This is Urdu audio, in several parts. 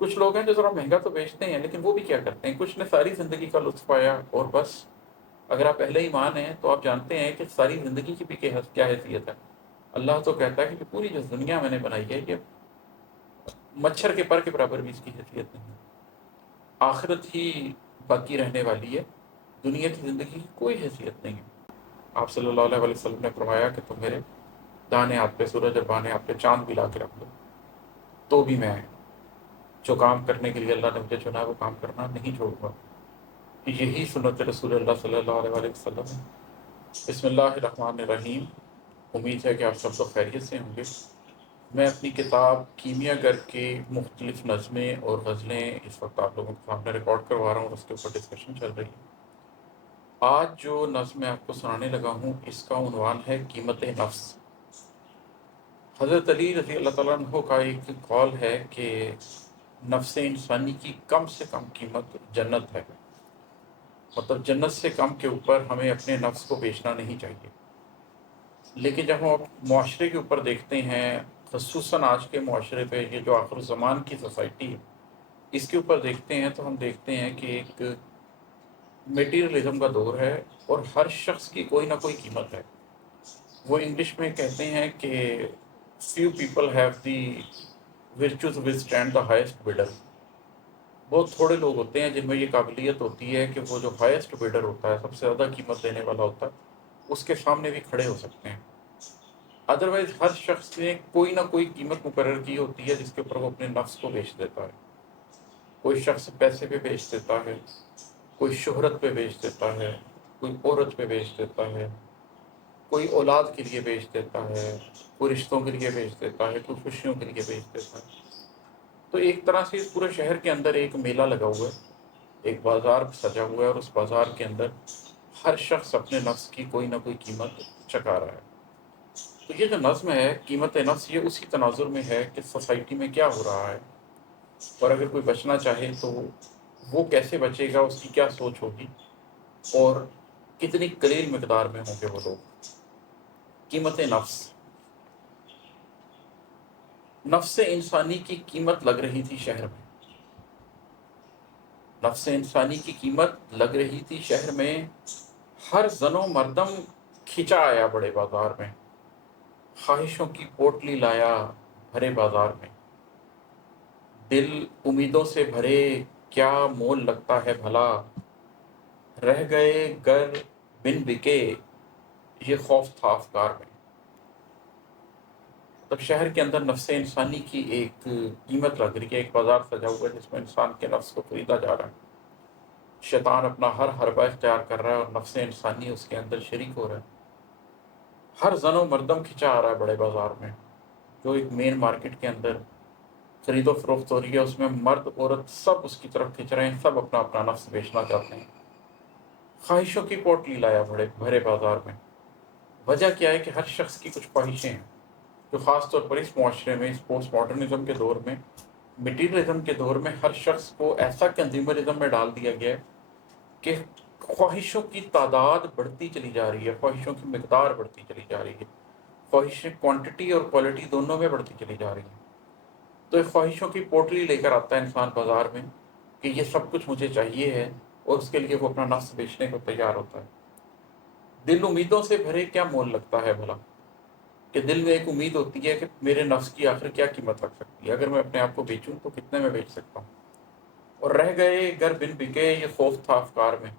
کچھ لوگ ہیں جو ذرا مہنگا تو بیچتے ہیں لیکن وہ بھی کیا کرتے ہیں، کچھ نے ساری زندگی کا لطف پایا اور بس۔ اگر آپ اہل ایمان ہیں تو آپ جانتے ہیں کہ ساری زندگی کی بھی کیا حیثیت ہے۔ اللہ تو کہتا ہے کہ پوری جو دنیا میں نے بنائی ہے کہ مچھر کے پر کے برابر بھی اس کی حیثیت نہیں ہے۔ آخرت ہی باقی رہنے والی ہے، دنیا کی زندگی کی کوئی حیثیت نہیں ہے۔ آپ صلی اللہ علیہ وسلم نے فرمایا کہ تم میرے دانے ہاتھ پہ سورج اور بائیں ہاتھ پہ چاند بھی لا کے رکھ دو تو بھی میں جو کام کرنے کے لیے اللہ نے مجھے چنا ہے وہ کام کرنا نہیں چھوڑوں گا۔ یہی سنت رسول اللہ صلی اللہ علیہ وسلم ہے۔ بسم اللہ الرحمن الرحیم۔ امید ہے کہ آپ سب لوگ خیریت سے ہوں گے۔ میں اپنی کتاب کیمیا گر کی مختلف نظمیں اور غزلیں اس وقت آپ لوگوں کے سامنے ریکارڈ کروا رہا ہوں اور اس کے اوپر ڈسکشن چل رہی ہے۔ آج جو نظم میں آپ کو سنانے لگا ہوں اس کا عنوان ہے قیمت نفس۔ حضرت علی رضی اللہ تعالیٰ عنہ کا ایک قول ہے کہ نفس انسانی کی کم سے کم قیمت جنت ہے، مطلب جنت سے کم کے اوپر ہمیں اپنے نفس کو بیچنا نہیں چاہیے۔ لیکن جب ہم معاشرے کے اوپر دیکھتے ہیں، خصوصاً آج کے معاشرے پہ، یہ جو آخر الزمان کی سوسائٹی ہے اس کے اوپر دیکھتے ہیں تو ہم دیکھتے ہیں کہ ایک میٹیریلزم کا دور ہے اور ہر شخص کی کوئی نہ کوئی قیمت ہے۔ وہ انگلش میں کہتے ہیں کہ few people have the virtue to withstand the highest bidder۔ بہت تھوڑے لوگ ہوتے ہیں جن میں یہ قابلیت ہوتی ہے کہ وہ جو ہائیسٹ بڈر ہوتا ہے، سب سے زیادہ قیمت دینے والا ہوتا ہے، اس کے سامنے بھی کھڑے ہو سکتے ہیں۔ ادروائز ہر شخص نے کوئی نہ کوئی قیمت مقرر کی ہوتی ہے جس کے اوپر وہ اپنے نفس کو بیچ دیتا ہے۔ کوئی شخص پیسے پہ بیچ دیتا ہے، کوئی شہرت پہ بیچ دیتا ہے، کوئی عورت پہ بیچ دیتا ہے، کوئی اولاد کے لیے بیچ دیتا ہے، کوئی رشتوں کے لیے بیچ دیتا ہے، کوئی خوشیوں کے لیے بیچ دیتا ہے۔ تو ایک طرح سے اس پورے شہر کے اندر ایک میلہ لگا ہوا ہے، ایک بازار سجا ہوا ہے اور اس بازار کے اندر ہر شخص اپنے نفس کی کوئی نہ کوئی قیمت چکا رہا ہے۔ تو یہ جو نظم ہے قیمت نفس، یہ اسی تناظر میں ہے کہ سوسائٹی میں کیا ہو رہا ہے، اور اگر کوئی بچنا چاہے تو وہ کیسے بچے گا، اس کی کیا سوچ ہوگی اور کتنی قلیل مقدار میں ہوں گے وہ لوگ۔ قیمت نفس، نفس انسانی کی قیمت لگ رہی تھی شہر میں، نفس انسانی کی قیمت لگ رہی تھی شہر میں، ہر زن و مردم کھنچا آیا بڑے بازار میں، خواہشوں کی پوٹلی لایا بھرے بازار میں، دل امیدوں سے بھرے کیا مول لگتا ہے بھلا، رہ گئے گر بن بکے یہ خوف تھا افکار میں۔ تب شہر کے اندر نفس انسانی کی ایک قیمت لگ رہی ہے، ایک بازار سجا ہوا ہے جس میں انسان کے نفس کو خریدا جا رہا ہے۔ شیطان اپنا ہر حربہ اختیار کر رہا ہے اور نفس انسانی اس کے اندر شریک ہو رہا ہے۔ ہر زن و مردم کھنچا آ رہا ہے بڑے بازار میں، جو ایک مین مارکیٹ کے اندر خرید و فروخت ہو رہی ہے، اس میں مرد عورت سب اس کی طرف کھنچ رہے ہیں، سب اپنا اپنا نفس بیچنا چاہتے ہیں۔ خواہشوں کی پوٹلی لایا بڑے بھرے بازار میں۔ وجہ کیا ہے کہ ہر شخص کی کچھ خواہشیں ہیں جو خاص طور پر اس معاشرے میں، اس پوسٹ ماڈرنزم کے دور میں، مٹیریلزم کے دور میں ہر شخص کو ایسا کنزیومرزم میں ڈال دیا گیا ہے کہ خواہشوں کی تعداد بڑھتی چلی جا رہی ہے، خواہشوں کی مقدار بڑھتی چلی جا رہی ہے، خواہشیں کوانٹٹی اور کوالٹی دونوں میں بڑھتی چلی جا رہی ہیں۔ تو ایک خواہشوں کی پوٹلی لے کر آتا ہے انسان بازار میں کہ یہ سب کچھ مجھے چاہیے ہے، اور اس کے لیے وہ اپنا نفس بیچنے کو تیار ہوتا ہے۔ دل امیدوں سے بھرے کیا مول لگتا ہے بھلا، کہ دل میں ایک امید ہوتی ہے کہ میرے نفس کی آخر کیا قیمت لگ سکتی ہے، اگر میں اپنے آپ کو بیچوں تو کتنے میں بیچ سکتا ہوں۔ اور رہ گئے گر بن بکے یہ خوف تھا افکار میں،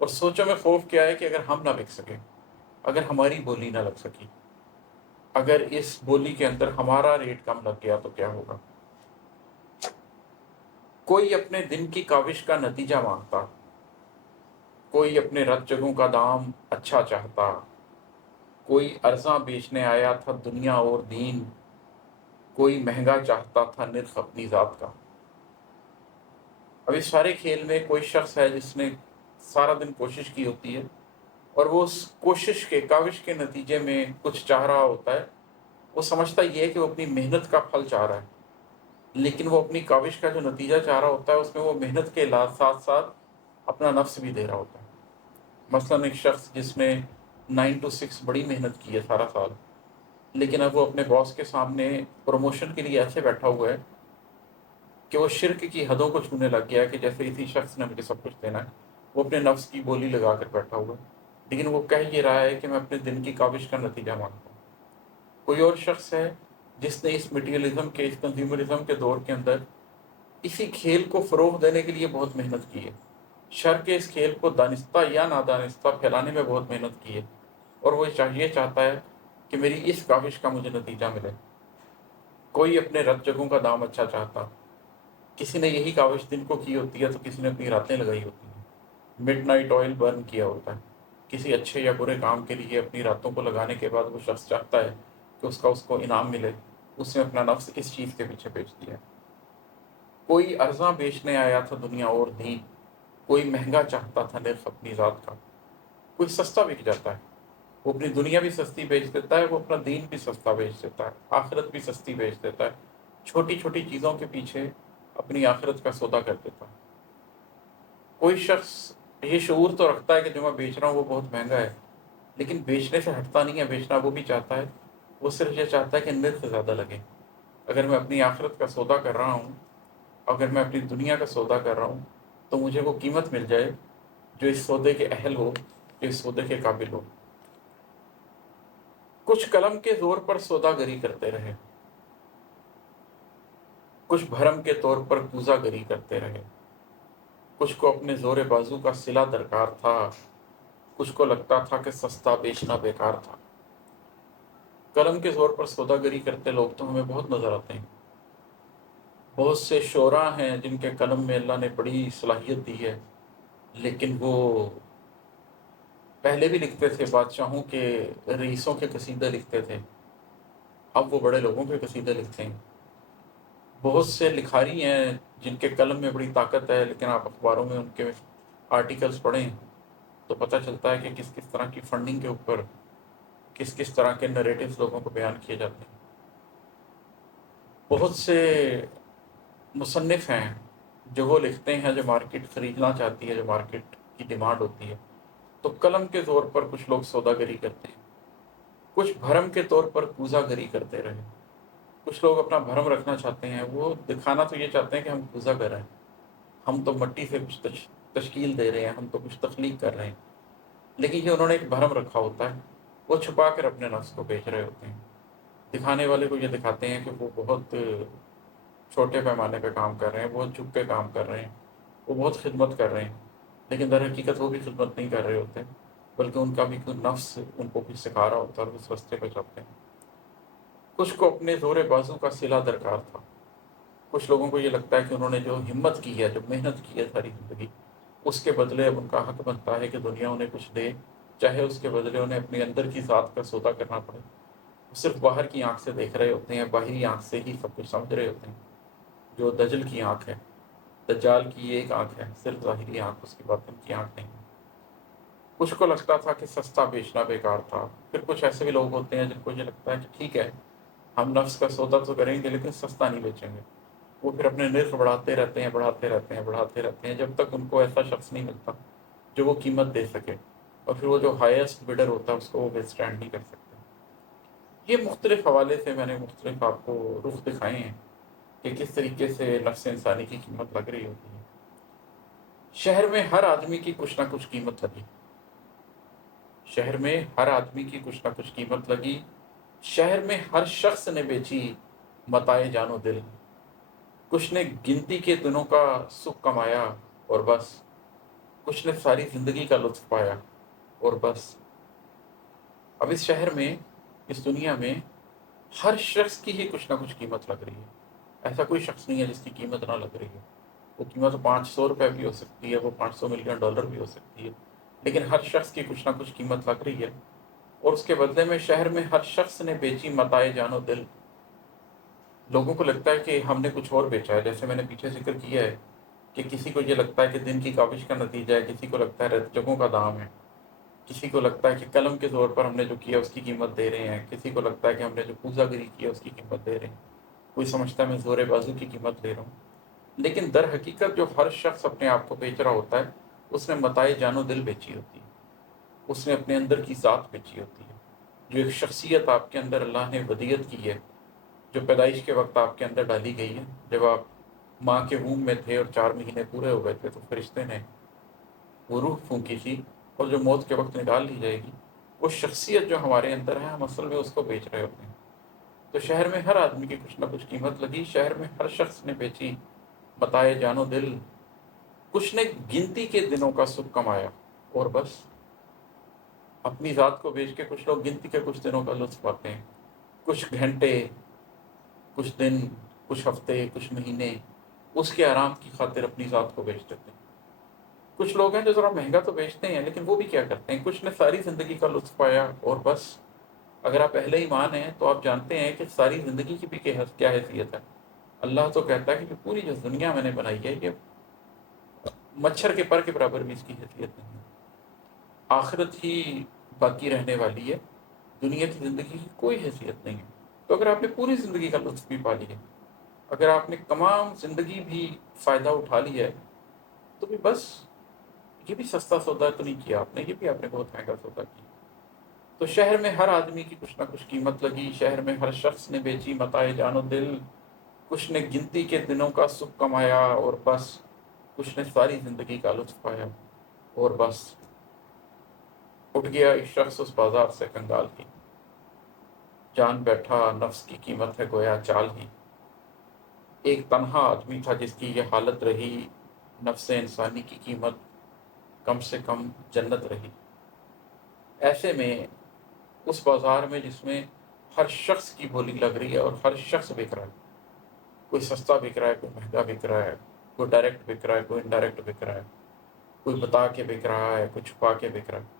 اور سوچوں میں خوف کیا ہے کہ اگر ہم نہ بک سکیں، اگر ہماری بولی نہ لگ سکی، اگر اس بولی کے اندر ہمارا ریٹ کم لگ گیا تو کیا ہوگا۔ کوئی اپنے دن کی کاوش کا نتیجہ مانگتا، کوئی اپنے رت جگہوں کا دام اچھا چاہتا، کوئی ارزاں بیچنے آیا تھا دنیا اور دین، کوئی مہنگا چاہتا تھا نرخ اپنی ذات کا۔ اب اس سارے کھیل میں کوئی شخص ہے جس نے سارا دن کوشش کی ہوتی ہے، اور وہ اس کوشش کے کاوش کے نتیجے میں کچھ چاہ رہا ہوتا ہے۔ وہ سمجھتا یہ ہے کہ وہ اپنی محنت کا پھل چاہ رہا ہے، لیکن وہ اپنی کاوش کا جو نتیجہ چاہ رہا ہوتا ہے اس میں وہ محنت کے ساتھ ساتھ اپنا نفس بھی دے رہا ہوتا ہے۔ مثلاً ایک شخص جس نے 9 to 6 بڑی محنت کی ہے سارا سال، لیکن اب وہ اپنے باس کے سامنے پروموشن کے لیے ایسے بیٹھا ہوا ہے کہ وہ شرک کی حدوں کو چھونے لگ گیا کہ جیسے اسی شخص نے مجھے سب کچھ دینا ہے، وہ اپنے نفس کی بولی لگا کر بیٹھا ہوا ہے، لیکن وہ کہہ یہ رہا ہے کہ میں اپنے دن کی کاوش کا نتیجہ مانگتا ہوں۔ کوئی اور شخص ہے جس نے اس مٹیریلزم کے، اس کنزیومرزم کے دور کے اندر اسی کھیل کو فروغ دینے کے لیے بہت محنت کی ہے، شر کے اس کھیل کو دانستہ یا نادانستہ پھیلانے میں بہت محنت کی ہے، اور وہ یہ چاہتا ہے کہ میری اس کاوش کا مجھے نتیجہ ملے۔ کوئی اپنے رت جگہوں کا دام اچھا چاہتا، کسی نے یہی کاوش دن کو کی ہوتی ہے تو کسی نے اپنی راتیں لگائی ہوتی ہیں، مڈ نائٹ آئل برن کیا ہوتا ہے۔ کسی اچھے یا برے کام کے لیے اپنی راتوں کو لگانے کے بعد وہ شخص چاہتا ہے کہ اس کو انعام ملے، اس نے اپنا نفس اس چیز کے پیچھے بیچ دیا ہے۔ کوئی ارزاں بیچنے آیا تھا دنیا اور دین، کوئی مہنگا چاہتا تھا نرخ اپنی ذات کا، کوئی سستا بک جاتا ہے، وہ اپنی دنیا بھی سستی بیچ دیتا ہے، وہ اپنا دین بھی سستا بیچ دیتا ہے، آخرت بھی سستی بیچ دیتا ہے، چھوٹی چھوٹی چیزوں کے پیچھے اپنی آخرت کا سودا کر دیتا ہے۔ کوئی شخص یہ شعور تو رکھتا ہے کہ جو میں بیچ رہا ہوں وہ بہت مہنگا ہے، لیکن بیچنے سے ہٹتا نہیں ہے، بیچنا وہ بھی چاہتا ہے، وہ صرف یہ چاہتا ہے کہ نرخ زیادہ لگے۔ اگر میں اپنی آخرت کا سودا کر رہا ہوں، اگر میں اپنی دنیا کا سودا کر رہا ہوں، تو مجھے وہ قیمت مل جائے جو اس سودے کے اہل ہو، جو اس سودے کے قابل ہو۔ کچھ قلم کے زور پر سودا گری کرتے رہے، کچھ بھرم کے طور پر کوزہ گری کرتے رہے، کچھ کو اپنے زور بازو کا صلہ درکار تھا، کچھ کو لگتا تھا کہ سستا بیچنا بیکار تھا۔ قلم کے زور پر سودا گری کرتے لوگ تو ہمیں بہت نظر آتے ہیں۔ بہت سے شعراء ہیں جن کے قلم میں اللہ نے بڑی صلاحیت دی ہے، لیکن وہ پہلے بھی لکھتے تھے، بادشاہوں کے، رئیسوں کے قصیدے لکھتے تھے، اب وہ بڑے لوگوں کے قصیدے لکھتے ہیں۔ بہت سے لکھاری ہیں جن کے قلم میں بڑی طاقت ہے، لیکن آپ اخباروں میں ان کے آرٹیکلز پڑھیں تو پتہ چلتا ہے کہ کس کس طرح کی فنڈنگ کے اوپر کس کس طرح کے نریٹیوز لوگوں کو بیان کیے جاتے ہیں۔ بہت سے مصنف ہیں جو وہ لکھتے ہیں جو مارکیٹ خریدنا چاہتی ہے، جو مارکیٹ کی ڈیمانڈ ہوتی ہے، تو قلم کے زور پر کچھ لوگ سودا گری کرتے ہیں، کچھ بھرم کے طور پر کوزہ گری کرتے رہے۔ کچھ لوگ اپنا بھرم رکھنا چاہتے ہیں، وہ دکھانا تو یہ چاہتے ہیں کہ ہم کوزہ کر رہے ہیں، ہم تو مٹی سے کچھ تشکیل دے رہے ہیں، ہم تو کچھ تخلیق کر رہے ہیں، لیکن یہ انہوں نے ایک بھرم رکھا ہوتا ہے، وہ چھپا کر اپنے نفس کو بیچ رہے ہوتے ہیں۔ دکھانے والے کو یہ دکھاتے ہیں کہ وہ بہت چھوٹے پیمانے پہ کام کر رہے ہیں، بہت چھپ کے کام کر رہے ہیں، وہ بہت خدمت کر رہے ہیں، لیکن در حقیقت وہ بھی خدمت نہیں کر رہے ہوتے، بلکہ ان کا بھی کوئی نفس ان کو کچھ سکھا رہا ہوتا ہے اور اس رستے پہ چلتے ہیں۔ کچھ کو اپنے زور بازو کا صلہ درکار تھا، کچھ لوگوں کو یہ لگتا ہے کہ انہوں نے جو ہمت کی ہے، جو محنت کی ہے ساری زندگی، اس کے بدلے اب ان کا حق بنتا ہے کہ دنیا انہیں کچھ دے، چاہے اس کے بدلے انہیں اپنے اندر کی ذات کا سودا کرنا پڑے۔ وہ صرف باہر کی آنکھ سے دیکھ رہے ہوتے ہیں، باہری آنکھ سے ہی سب کچھ سمجھ رہے ہوتے ہیں، جو دجل کی آنکھ ہے، دجال کی ایک آنکھ ہے، صرف ظاہری آنکھ، اس کی باطن کی آنکھ نہیں۔ کچھ کو لگتا تھا کہ سستا بیچنا بیکار تھا، پھر کچھ ایسے بھی لوگ ہوتے ہیں جن کو یہ لگتا ہے کہ ٹھیک ہے، ہم نفس کا سودا تو کریں گے لیکن سستا نہیں بیچیں گے۔ وہ پھر اپنے نرخ بڑھاتے رہتے ہیں، بڑھاتے رہتے ہیں، بڑھاتے رہتے ہیں، جب تک ان کو ایسا شخص نہیں ملتا جو وہ قیمت دے سکے، اور پھر وہ جو ہائیسٹ بڈر ہوتا ہے اس کو وہ ود اسٹینڈ نہیں کر سکتے۔ یہ مختلف حوالے سے میں نے مختلف آپ کو رخ دکھائے ہیں کہ کس طریقے سے نفس انسانی کی قیمت لگ رہی ہوتی ہے۔ شہر میں ہر آدمی کی کچھ نہ کچھ قیمت لگی، شہر میں ہر آدمی کی کچھ نہ کچھ قیمت لگی، شہر میں ہر شخص نے بیچی متاع جان و دل، کچھ نے گنتی کے دنوں کا سکھ کمایا اور بس، کچھ نے ساری زندگی کا لطف پایا اور بس۔ اب اس شہر میں، اس دنیا میں ہر شخص کی ہی کچھ نہ کچھ قیمت لگ رہی ہے، ایسا کوئی شخص نہیں ہے جس کی قیمت نہ لگ رہی ہے۔ وہ قیمت 500 روپے بھی ہو سکتی ہے، وہ 500 ملین ڈالر بھی ہو سکتی ہے، لیکن ہر شخص کی کچھ نہ کچھ قیمت لگ رہی ہے، اور اس کے بدلے میں شہر میں ہر شخص نے بیچی متاع جان و دل۔ لوگوں کو لگتا ہے کہ ہم نے کچھ اور بیچا ہے، جیسے میں نے پیچھے ذکر کیا ہے کہ کسی کو یہ لگتا ہے کہ دن کی کاوش کا نتیجہ ہے، کسی کو لگتا ہے رت جگہوں کا دام ہے، کسی کو لگتا ہے کہ قلم کے زور پر ہم نے جو کیا اس کی قیمت دے رہے ہیں، کسی کو لگتا ہے کہ ہم نے جو پوزا گری کیا اس کی قیمت دے رہے ہیں، کوئی سمجھتا ہے میں زور بازو کی قیمت لے رہا ہوں۔ لیکن در حقیقت جو ہر شخص اپنے آپ کو بیچ رہا ہوتا ہے، اس نے متاع جان و دل بیچی ہوتی ہے، اس نے اپنے اندر کی ذات بیچی ہوتی ہے، جو ایک شخصیت آپ کے اندر اللہ نے ودیت کی ہے، جو پیدائش کے وقت آپ کے اندر ڈالی گئی ہے۔ جب آپ ماں کے وomb میں تھے اور 4 مہینے پورے ہو گئے تھے تو فرشتے نے وہ روح پھونکی تھی، اور جو موت کے وقت نکال لی جائے گی، وہ شخصیت جو ہمارے اندر ہے، ہم اصل میں اس کو بیچ رہے ہوتے ہیں۔ تو شہر میں ہر آدمی کی کچھ نہ کچھ قیمت لگی، شہر میں ہر شخص نے بیچی متاع جان و دل، کچھ نے گنتی کے دنوں کا سکھ کمایا، اور بس اپنی ذات کو بیچ کے کچھ لوگ گنتی کے کچھ دنوں کا لطف پاتے ہیں، کچھ گھنٹے، کچھ دن، کچھ ہفتے، کچھ مہینے اس کے آرام کی خاطر اپنی ذات کو بیچ دیتے ہیں۔ کچھ لوگ ہیں جو ذرا مہنگا تو بیچتے ہیں، لیکن وہ بھی کیا کرتے ہیں، کچھ نے ساری زندگی کا لطف پایا اور بس۔ اگر آپ اہل ایمان ہیں تو آپ جانتے ہیں کہ ساری زندگی کی بھی کیا حیثیت ہے۔ اللہ تو کہتا ہے کہ پوری جو دنیا میں نے بنائی ہے یہ مچھر کے پر کے برابر بھی اس کی حیثیت نہیں ہے، آخرت ہی باقی رہنے والی ہے، دنیا کی زندگی کی کوئی حیثیت نہیں ہے۔ تو اگر آپ نے پوری زندگی کا لطف بھی پا لیا، اگر آپ نے تمام زندگی بھی فائدہ اٹھا لیا ہے، تو بھی بس یہ بھی سستا سودا تو نہیں کیا آپ نے، یہ بھی آپ نے بہت مہنگا سودا کیا۔ تو شہر میں ہر آدمی کی کچھ نہ کچھ قیمت لگی، شہر میں ہر شخص نے بیچی متاع جان و دل، کچھ نے گنتی کے دنوں کا سکھ کمایا اور بس، کچھ نے ساری زندگی کا لطف پایا اور بس۔ اٹھ گیا ایک شخص اس بازار سے کنگال کی، جان بیٹھا نفس کی قیمت ہے گویا چال ہی، ایک تنہا آدمی تھا جس کی یہ حالت رہی، نفس انسانی کی قیمت کم سے کم جنت رہی۔ ایسے میں اس بازار میں جس میں ہر شخص کی بولی لگ رہی ہے اور ہر شخص بک رہا ہے، کوئی سستا بک رہا ہے، کوئی مہنگا بک رہا ہے، کوئی ڈائریکٹ بک رہا ہے، کوئی انڈائریکٹ بک رہا ہے، کوئی بتا کے بک رہا ہے، کوئی چھپا کے بک رہا ہے،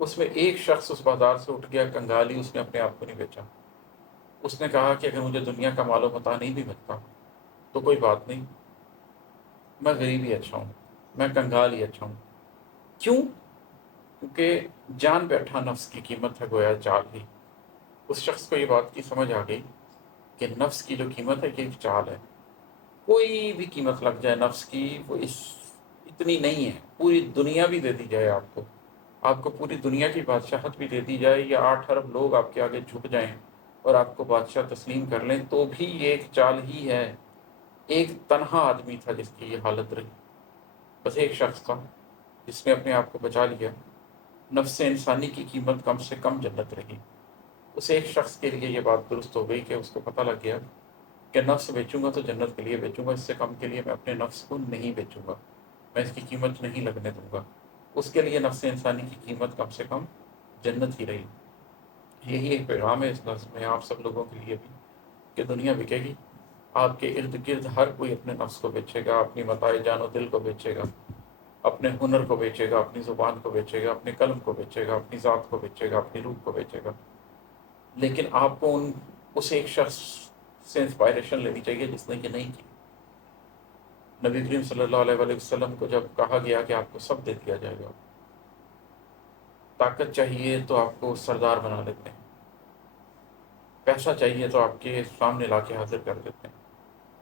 اس میں ایک شخص اس بازار سے اٹھ گیا کنگالی، اس نے اپنے آپ کو نہیں بیچا۔ اس نے کہا کہ اگر مجھے دنیا کا مال و متاع نہیں بھی ملتا تو کوئی بات نہیں، میں غریب ہی اچھا ہوں، میں کنگال ہی اچھا ہوں۔ کیوں؟ کیونکہ جان بیٹھا نفس کی قیمت ہے گویا چال ہی۔ اس شخص کو یہ بات کی سمجھ آ گئی کہ نفس کی جو قیمت ہے کہ ایک چال ہے، کوئی بھی قیمت لگ جائے نفس کی، وہ اتنی نہیں ہے، پوری دنیا بھی دے دی جائے آپ کو پوری دنیا کی بادشاہت بھی دے دی جائے، یا 8 ارب لوگ آپ کے آگے جھک جائیں اور آپ کو بادشاہ تسلیم کر لیں، تو بھی یہ ایک چال ہی ہے۔ ایک تنہا آدمی تھا جس کی یہ حالت رہی، بس ایک شخص تھا جس نے اپنے آپ کو بچا لیا، نفس انسانی کی قیمت کم سے کم جنت رہی۔ اس ایک شخص کے لیے یہ بات درست ہو گئی کہ اس کو پتہ لگ گیا کہ نفس بیچوں گا تو جنت کے لیے بیچوں گا، اس سے کم کے لیے میں اپنے نفس کو نہیں بیچوں گا، میں اس کی قیمت نہیں لگنے دوں گا۔ اس کے لیے نفس انسانی کی قیمت کم سے کم جنت ہی رہی۔ یہی ایک پیغام ہے اس لفظ میں آپ سب لوگوں کے لیے بھی، کہ دنیا بکے گی، آپ کے ارد گرد ہر کوئی اپنے نفس کو بیچے گا، اپنی متاع جان و دل کو بیچے گا، اپنے ہنر کو بیچے گا، اپنی زبان کو بیچے گا، اپنے قلم کو بیچے گا، اپنی ذات کو بیچے گا، اپنی روح کو بیچے گا۔ لیکن آپ کو اس ایک شخص سے انسپائریشن لینی چاہیے جس نے یہ نہیں کی۔ نبی کریم صلی اللہ علیہ وآلہ وسلم کو جب کہا گیا کہ آپ کو سب دے دیا جائے گا، طاقت چاہیے تو آپ کو سردار بنا دیتے ہیں، پیسہ چاہیے تو آپ کے سامنے لا کے حاضر کر دیتے ہیں،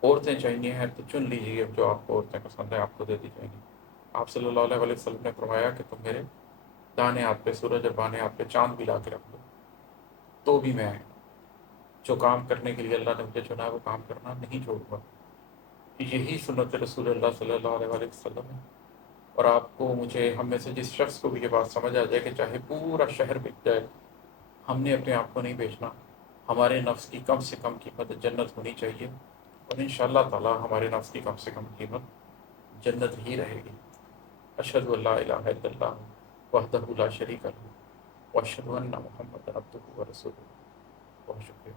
عورتیں چاہیے ہیں تو چن لیجیے جو آپ کو عورتیں پسند ہیں، آپ کو دے دی جائیں گی۔ آپ صلی اللہ علیہ وآلہ وسلم نے فرمایا کہ تم میرے دانے ہاتھ پہ سورج اور بائیں ہاتھ پہ چاند بھی لا کے رکھ دو، تو بھی میں جو کام کرنے کے لیے اللہ نے مجھے چنا ہے وہ کام کرنا نہیں چھوڑوں گا۔ یہی سنت رسول اللہ صلی اللہ علیہ وآلہ وسلم ہے۔ اور آپ کو، مجھے، ہم میں سے جس شخص کو بھی یہ بات سمجھ آ جائے کہ چاہے پورا شہر بک جائے، ہم نے اپنے آپ کو نہیں بیچنا، ہمارے نفس کی کم سے کم قیمت جنت ہونی چاہیے، اور انشاءاللہ تعالی ہمارے نفس کی کم سے کم قیمت جنت ہی رہے گی۔ اشہد ان لا الہ الا اللہ وحدہ لا شریک لہ واشہد ان محمد عبدہ ورسولہ۔ بہت شکریہ۔